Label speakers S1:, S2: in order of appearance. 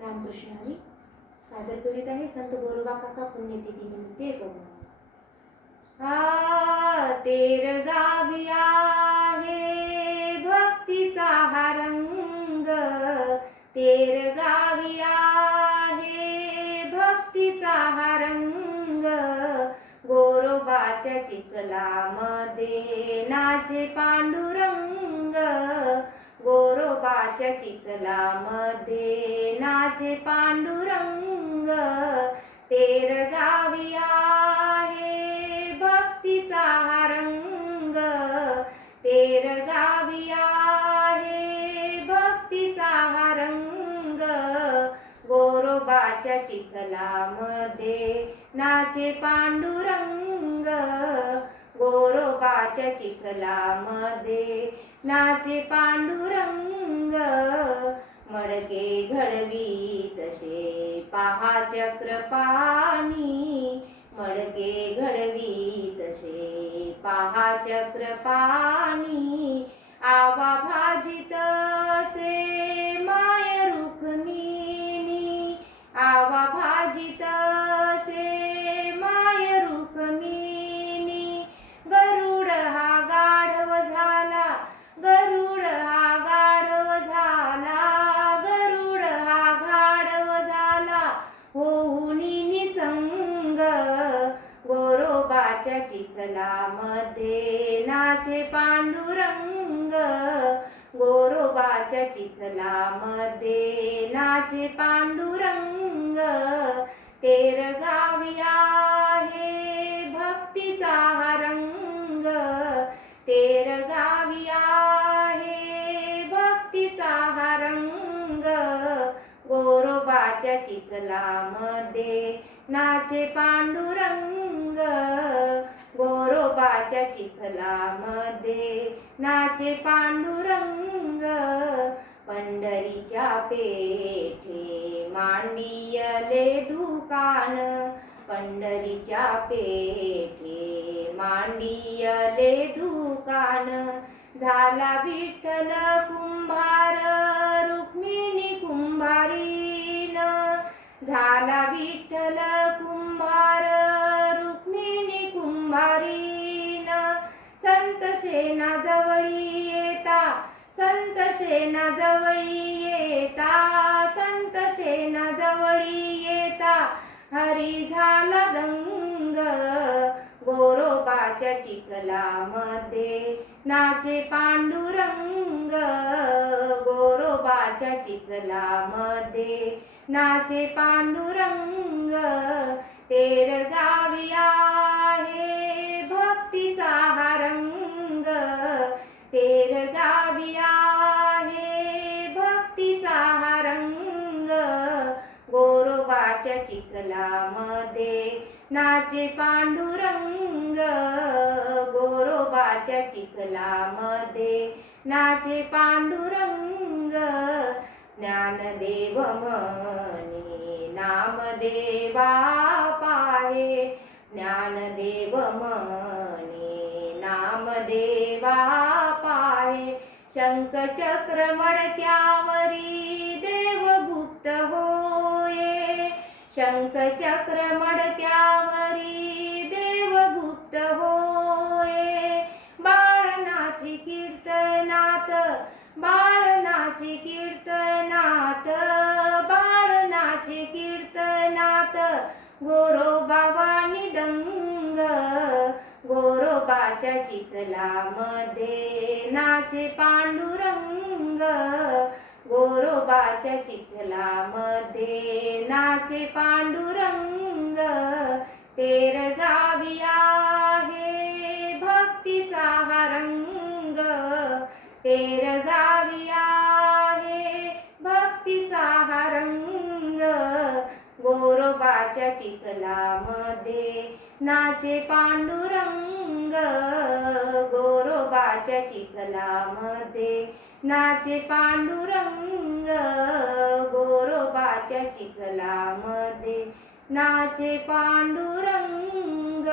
S1: रामकृष्ण हरी सादर करीत आहे. संत गोरोबा काका पुण्यतिथी निमित्त एक तेर गाविया आहे भक्तीचा हा रंग. तेर गाविया हे भक्तीचा हा रंग. गोरोबाच्या चिखलामध्ये नाचे पांडुरंग. गोरोबाच्या चिखलामध्ये नाचे पांडुरंग. तेर गावी आहे भक्तीचा हा रंग. तेर गावी आहे भक्तीचा हा रंग. गोरोबाच्या चिखलामध्ये नाचे पांडुरंग. गोरोबाच्या चिखलामध्ये नाचे पांडुरंग. मडके घडवी तसे पहा चक्रपाणी. मडके घडवी तसे पहा चक्रपाणी. आवा होऊनी निसंग. गोरोबाच्या चिखलामध्ये नाचे पांडुरंग. गोरोबाच्या चिखलामध्ये नाचे पांडुरंग. तेर गावी गोरोबाच्या चिखलामध्ये नाचे पांडुरंग. गोरोबाच्या चिखलामध्ये नाचे पांडुरंग. पंढरीच्या पेठे मांडियले दुकान. पंढरीच्या पेठे मांडियले दुकान. झाला विठ्ठल कुंभा वारीना संत सेना जवळी येता संत सेना जवळी येता संत सेना जवळी येता. हरी झाला दंग गोरोबाच्या चिखलामध्ये. नाचे पांडुरंग गोरोबाच्या चिखलामध्ये. नाचे पांडुरंग तेर गावी गोरोबाच्या चिखलामध्ये नाचे पांडुरंग गोरोबाच्या चिखलामध्ये नाचे पांडुरंग ज्ञानदेव म्हणे नामदेवा पाहे ज्ञानदेव म्हणे नामदेवा पाहे शंखचक्र मडक्यावरी देवगुप्त होये. शंख चक्र मडक्यावरी देवगुप्त होय. बाळनाची कीर्तनात बाळनाची कीर्तनात बाळनाची कीर्तनात. गोरोबावानी दंग गोरोबाच्या चिखलामध्ये नाचे पांडुरंग. गोरोबाच्या चिखलामध्ये नाचे पांडुरंग तेर गावी आहे भक्तीचा हा रंग. तेर गावी आहे भक्तीचा हा रंग. गोरोबाच्या चिखलामध्ये नाचे पांडुरंग चिखला चिखलामध्ये नाचे पांडुरंग गोरोबाच्या चिखलामध्ये नाचे पांडुरंग.